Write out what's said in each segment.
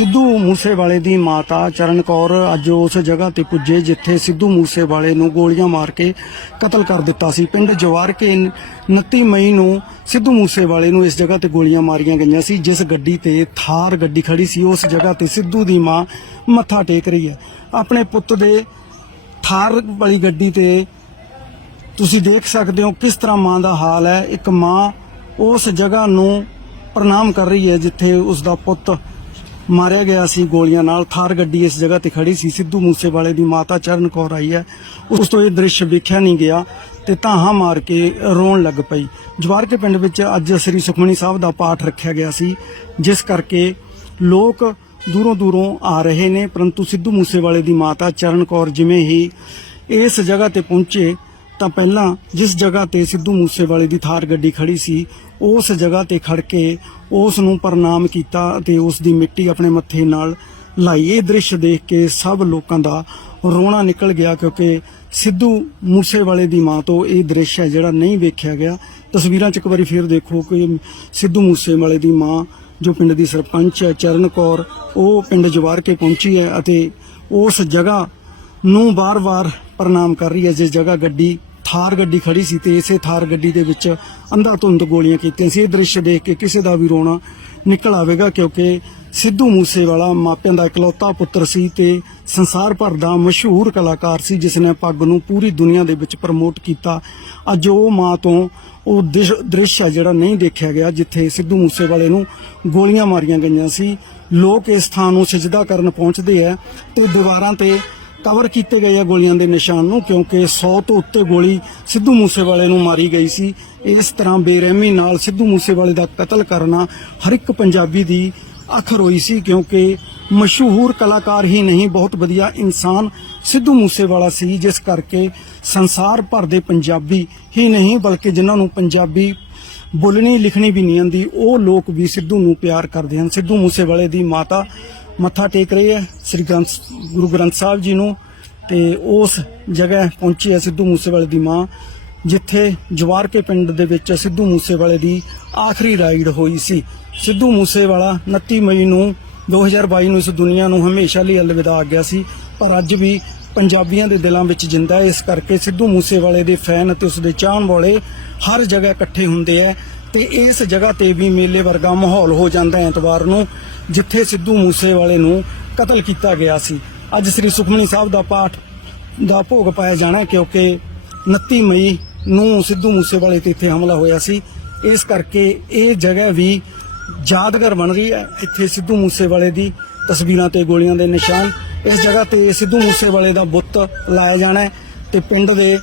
ਸਿੱਧੂ ਮੂਸੇਵਾਲੇ ਦੀ ਮਾਤਾ ਚਰਨ ਕੌਰ ਅੱਜ ਉਸ ਜਗ੍ਹਾ ਤੇ ਪੁੱਜੇ ਜਿੱਥੇ ਸਿੱਧੂ ਮੂਸੇਵਾਲੇ ਨੂੰ ਗੋਲੀਆਂ ਮਾਰ ਕੇ ਕਤਲ ਕਰ ਦਿੱਤਾ ਸੀ। ਪਿੰਡ ਜਵਾਰ ਕੇ 29 ਮਈ ਨੂੰ ਸਿੱਧੂ ਮੂਸੇਵਾਲੇ ਨੂੰ ਇਸ ਜਗ੍ਹਾ ਤੇ ਗੋਲੀਆਂ ਮਾਰੀਆਂ ਗਈਆਂ ਸੀ, ਜਿਸ ਗੱਡੀ ਤੇ ਥਾਰ ਗੱਡੀ ਖੜੀ ਸੀ। ਉਸ ਜਗ੍ਹਾ ਤੇ ਸਿੱਧੂ ਦੀ ਮਾਂ ਮੱਥਾ ਟੇਕ ਰਹੀ ਹੈ। ਆਪਣੇ ਪੁੱਤ ਦੇ ਥਾਰ ਵਾਲੀ ਗੱਡੀ ਤੇ ਤੁਸੀਂ ਦੇਖ ਸਕਦੇ ਹੋ ਕਿਸ ਤਰ੍ਹਾਂ ਮਾਂ ਦਾ ਹਾਲ ਹੈ। ਇੱਕ ਮਾਂ ਉਸ ਜਗ੍ਹਾ ਨੂੰ ਪ੍ਰਣਾਮ ਕਰ ਰਹੀ ਹੈ, ਜਿੱਥੇ ਉਸ ਦਾ ਪੁੱਤ ਮਾਰਿਆ ਗਿਆ ਸੀ ਗੋਲੀਆਂ ਨਾਲ। ਥਾਰ ਗੱਡੀ ਇਸ ਜਗ੍ਹਾ ਤੇ ਖੜੀ ਸੀ। ਸਿੱਧੂ ਮੂਸੇਵਾਲੇ ਦੀ ਮਾਤਾ ਚਰਨ ਕੌਰ ਆਈ ਹੈ। ਉਸ ਤੋਂ ਇਹ ਦ੍ਰਿਸ਼ ਵੇਖਿਆ ਨਹੀਂ ਗਿਆ ਤੇ ਧਾਹਾਂ ਮਾਰ ਕੇ ਰੋਣ ਲੱਗ ਪਈ। ਜਵਾਰ ਕੇ ਪਿੰਡ ਵਿੱਚ ਅੱਜ ਸ੍ਰੀ ਸੁਖਮਨੀ ਸਾਹਿਬ ਦਾ ਪਾਠ ਰੱਖਿਆ ਗਿਆ ਸੀ, ਜਿਸ ਕਰਕੇ ਲੋਕ ਦੂਰੋਂ ਦੂਰੋਂ ਆ ਰਹੇ ਨੇ, ਪਰੰਤੂ ਸਿੱਧੂ ਮੂਸੇਵਾਲੇ ਦੀ ਮਾਤਾ ਚਰਨ ਕੌਰ ਜਿਵੇਂ ਹੀ ਇਸ ਜਗ੍ਹਾ ਤੇ ਪਹੁੰਚੇ ਤਾਂ ਪਹਿਲਾਂ ਜਿਸ ਜਗ੍ਹਾ ਤੇ ਸਿੱਧੂ ਮੂਸੇਵਾਲੇ ਦੀ ਥਾਰ ਗੱਡੀ ਖੜੀ ਸੀ, ਉਸ ਜਗ੍ਹਾ ਤੇ ਖੜ ਕੇ ਉਸ ਨੂੰ ਪ੍ਰਣਾਮ ਕੀਤਾ ਅਤੇ ਉਸ ਦੀ ਮਿੱਟੀ ਆਪਣੇ ਮੱਥੇ ਨਾਲ ਲਾਈ। ਇਹ ਦ੍ਰਿਸ਼ ਦੇਖ ਕੇ ਸਭ ਲੋਕਾਂ ਦਾ ਰੋਣਾ ਨਿਕਲ ਗਿਆ ਕਿਉਂਕਿ ਸਿੱਧੂ ਮੂਸੇਵਾਲੇ ਦੀ ਮਾਂ ਤੋਂ ਇਹ ਦ੍ਰਿਸ਼ ਹੈ ਜਿਹੜਾ ਨਹੀਂ ਵੇਖਿਆ ਗਿਆ। ਤਸਵੀਰਾਂ 'ਚ ਇੱਕ ਵਾਰੀ ਫੇਰ ਦੇਖੋ ਕਿ ਸਿੱਧੂ ਮੂਸੇਵਾਲੇ ਦੀ ਮਾਂ ਜੋ ਪਿੰਡ ਦੀ ਸਰਪੰਚ ਹੈ, ਚਰਨ ਕੌਰ, ਉਹ ਪਿੰਡ ਜਵਾਰ ਕੇ ਪਹੁੰਚੀ ਹੈ ਅਤੇ ਉਸ ਜਗ੍ਹਾ ਨੂੰ ਵਾਰ-ਵਾਰ ਪ੍ਰਣਾਮ ਕਰ ਰਹੀ ਹੈ। ਜਿਸ ਜਗ੍ਹਾ ਗੱਡੀ ਥਾਰ ਗੱਡੀ ਖੜੀ ਸੀ ਤੇ ਇਸੇ ਥਾਰ ਗੱਡੀ ਦੇ ਵਿੱਚ ਅੰਧਾ ਧੁੰਦ ਗੋਲੀਆਂ ਕੀਤੀਆਂ ਸੀ। ਇਹ ਦ੍ਰਿਸ਼ ਦੇਖ ਕੇ ਕਿਸੇ ਦਾ ਵੀ ਰੋਣਾ ਨਿਕਲ ਆਵੇਗਾ ਕਿਉਂਕਿ ਸਿੱਧੂ ਮੂਸੇਵਾਲਾ ਮਾਪਿਆਂ ਦਾ ਇਕਲੌਤਾ ਪੁੱਤਰ ਸੀ ਤੇ ਸੰਸਾਰ ਭਰ ਦਾ ਮਸ਼ਹੂਰ ਕਲਾਕਾਰ ਸੀ, ਜਿਸ ਨੇ ਪੱਗ ਨੂੰ ਪੂਰੀ ਦੁਨੀਆ ਦੇ ਵਿੱਚ ਪ੍ਰਮੋਟ ਕੀਤਾ। ਅੱਜ ਉਹ ਮਾਂ ਤੋਂ ਉਹ ਦਿਸ਼- ਦ੍ਰਿਸ਼ ਆ ਜਿਹੜਾ ਨਹੀਂ ਦੇਖਿਆ ਗਿਆ, ਜਿੱਥੇ ਸਿੱਧੂ ਮੂਸੇਵਾਲੇ ਨੂੰ ਗੋਲੀਆਂ ਮਾਰੀਆਂ ਗਈਆਂ ਸੀ। ਲੋਕ ਇਸ ਥਾਂ ਨੂੰ ਸਜਦਾ ਕਰਨ ਪਹੁੰਚਦੇ ਆ ਤੇ ਦੀਵਾਰਾਂ ਤੇ ਕਵਰ ਕੀਤੇ ਗਏ ਆ ਗੋਲੀਆਂ ਦੇ ਨਿਸ਼ਾਨ ਨੂੰ, ਕਿਉਂਕਿ 100 ਤੋਂ ਉੱਤੇ ਗੋਲੀ ਸਿੱਧੂ ਮੂਸੇਵਾਲੇ ਨੂੰ ਮਾਰੀ ਗਈ ਸੀ। ਇਸ ਤਰ੍ਹਾਂ ਬੇਰਹਿਮੀ ਨਾਲ ਸਿੱਧੂ ਮੂਸੇਵਾਲੇ ਦਾ ਕਤਲ ਕਰਨਾ ਹਰ ਇੱਕ ਪੰਜਾਬੀ ਦੀ ਅੱਖ ਹੋਈ ਸੀ, ਕਿਉਂਕਿ ਮਸ਼ਹੂਰ ਕਲਾਕਾਰ ਹੀ ਨਹੀਂ, ਬਹੁਤ ਵਧੀਆ ਇਨਸਾਨ ਸਿੱਧੂ ਮੂਸੇਵਾਲਾ ਸੀ, ਜਿਸ ਕਰਕੇ ਸੰਸਾਰ ਭਰ ਦੇ ਪੰਜਾਬੀ ਹੀ ਨਹੀਂ, ਬਲਕਿ ਜਿਨ੍ਹਾਂ ਨੂੰ ਪੰਜਾਬੀ ਬੋਲਣੀ, ਲਿਖਣੀ ਵੀ ਨਹੀਂ ਆਉਂਦੀ, ਉਹ ਲੋਕ ਵੀ ਸਿੱਧੂ ਨੂੰ ਪਿਆਰ ਕਰਦੇ ਹਨ। ਸਿੱਧੂ ਮੂਸੇਵਾਲੇ ਦੀ ਮਾਤਾ ਮੱਥਾ ਟੇਕ ਰਹੇ ਹੈ ਸ੍ਰੀ ਗ੍ਰੰਥ ਗੁਰੂ ਗ੍ਰੰਥ ਸਾਹਿਬ ਜੀ ਨੂੰ ਤੇ ਉਸ ਜਗ੍ਹਾ ਪਹੁੰਚੀ ਹੈ ਸਿੱਧੂ ਮੂਸੇਵਾਲੇ ਦੀ ਮਾਂ, ਜਿੱਥੇ ਜਵਾਰਕੇ ਪਿੰਡ ਦੇ ਵਿੱਚ ਸਿੱਧੂ ਮੂਸੇਵਾਲੇ ਦੀ ਆਖਰੀ ਰਾਈਡ ਹੋਈ ਸੀ। ਸਿੱਧੂ ਮੂਸੇਵਾਲਾ 29 ਮਈ ਨੂੰ 2022 ਨੂੰ ਇਸ ਦੁਨੀਆ ਨੂੰ ਹਮੇਸ਼ਾ ਲਈ ਅਲਵਿਦਾ ਆ ਗਿਆ ਸੀ, ਪਰ ਅੱਜ ਵੀ ਪੰਜਾਬੀਆਂ ਦੇ ਦਿਲਾਂ ਵਿੱਚ ਜਿੰਦਾ ਹੈ। ਇਸ ਕਰਕੇ ਸਿੱਧੂ ਮੂਸੇਵਾਲੇ ਦੇ ਫੈਨ ਅਤੇ ਉਸ ਦੇ ਚਾਹਣ ਵਾਲੇ ਹਰ ਜਗ੍ਹਾ ਇਕੱਠੇ ਹੁੰਦੇ ਹੈ। ਤੇ ਇਸ ਜਗ੍ਹਾ ਤੇ ਵੀ ਮੇਲੇ ਵਰਗਾ ਮਾਹੌਲ ਹੋ ਜਾਂਦਾ ਐਤਵਾਰ ਨੂੰ, ਜਿੱਥੇ ਸਿੱਧੂ ਮੂਸੇਵਾਲੇ ਨੂੰ ਕਤਲ ਕੀਤਾ ਗਿਆ ਸੀ। ਅੱਜ ਸ੍ਰੀ ਸੁਖਮਨੀ ਸਾਹਿਬ ਦਾ ਪਾਠ ਦਾ ਭੋਗ ਪਾਇਆ ਜਾਣਾ ਕਿਉਂਕਿ 29 ਮਈ ਨੂੰ ਸਿੱਧੂ ਮੂਸੇਵਾਲੇ ਤੇ ਇੱਥੇ ਹਮਲਾ ਹੋਇਆ ਸੀ। ਇਸ ਕਰਕੇ ਇਹ ਜਗ੍ਹਾ ਵੀ ਯਾਦਗਾਰ ਬਣ ਰਹੀ ਹੈ। ਇੱਥੇ ਸਿੱਧੂ ਮੂਸੇਵਾਲੇ ਦੀ ਤਸਵੀਰਾਂ ਤੇ ਗੋਲੀਆਂ ਦੇ ਨਿਸ਼ਾਨ। ਇਸ ਜਗ੍ਹਾ ਤੇ ਸਿੱਧੂ ਮੂਸੇਵਾਲੇ ਦਾ ਬੁੱਤ ਲਾਇਆ ਜਾਣਾ ਹੈ ਤੇ ਪਿੰਡ ਦੇ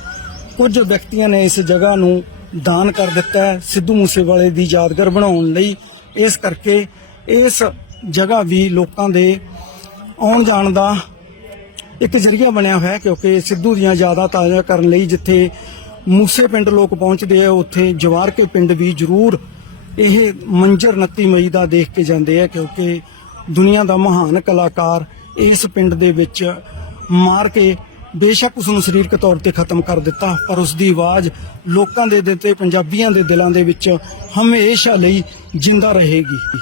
ਕੁਝ ਵਿਅਕਤੀਆਂ ਨੇ ਇਸ ਜਗ੍ਹਾ ਨੂੰ ਦਾਨ ਕਰ ਦਿੱਤਾ ਹੈ, ਸਿੱਧੂ ਮੂਸੇਵਾਲੇ ਦੀ ਯਾਦਗਾਰ ਬਣਾਉਣ ਲਈ। ਇਸ ਕਰਕੇ ਇਸ ਜਗ੍ਹਾ ਵੀ ਲੋਕਾਂ ਦੇ ਆਉਣ ਜਾਣ ਦਾ ਇੱਕ ਜਰੀਆ ਬਣਿਆ ਹੋਇਆ ਹੈ, ਕਿਉਂਕਿ ਸਿੱਧੂ ਦੀਆਂ ਜ਼ਿਆਦਾ ਤਾਜ਼ਾ ਕਰਨ ਲਈ ਜਿੱਥੇ ਮੂਸੇ ਪਿੰਡ ਲੋਕ ਪਹੁੰਚਦੇ ਆ, ਉੱਥੇ ਜਵਾਰ ਕੇ ਪਿੰਡ ਵੀ ਜ਼ਰੂਰ ਇਹ ਮੰਜ਼ਰ 29 ਮਈ ਦਾ ਦੇਖ ਕੇ ਜਾਂਦੇ ਆ, ਕਿਉਂਕਿ ਦੁਨੀਆ ਦਾ ਮਹਾਨ ਕਲਾਕਾਰ ਇਸ ਪਿੰਡ ਦੇ ਵਿੱਚ ਮਾਰ ਕੇ ਬੇਸ਼ੱਕ ਉਸ ਨੂੰ ਸਰੀਰਕ ਤੌਰ ਤੇ ਖਤਮ ਕਰ ਦਿੱਤਾ, ਪਰ ਉਸ ਦੀ ਆਵਾਜ਼ ਲੋਕਾਂ ਦੇ ਦਿਲ ਤੇ, ਪੰਜਾਬੀਆਂ ਦੇ ਦਿਲਾਂ ਦੇ ਵਿੱਚ ਹਮੇਸ਼ਾ ਲਈ ਜਿੰਦਾ ਰਹੇਗੀ।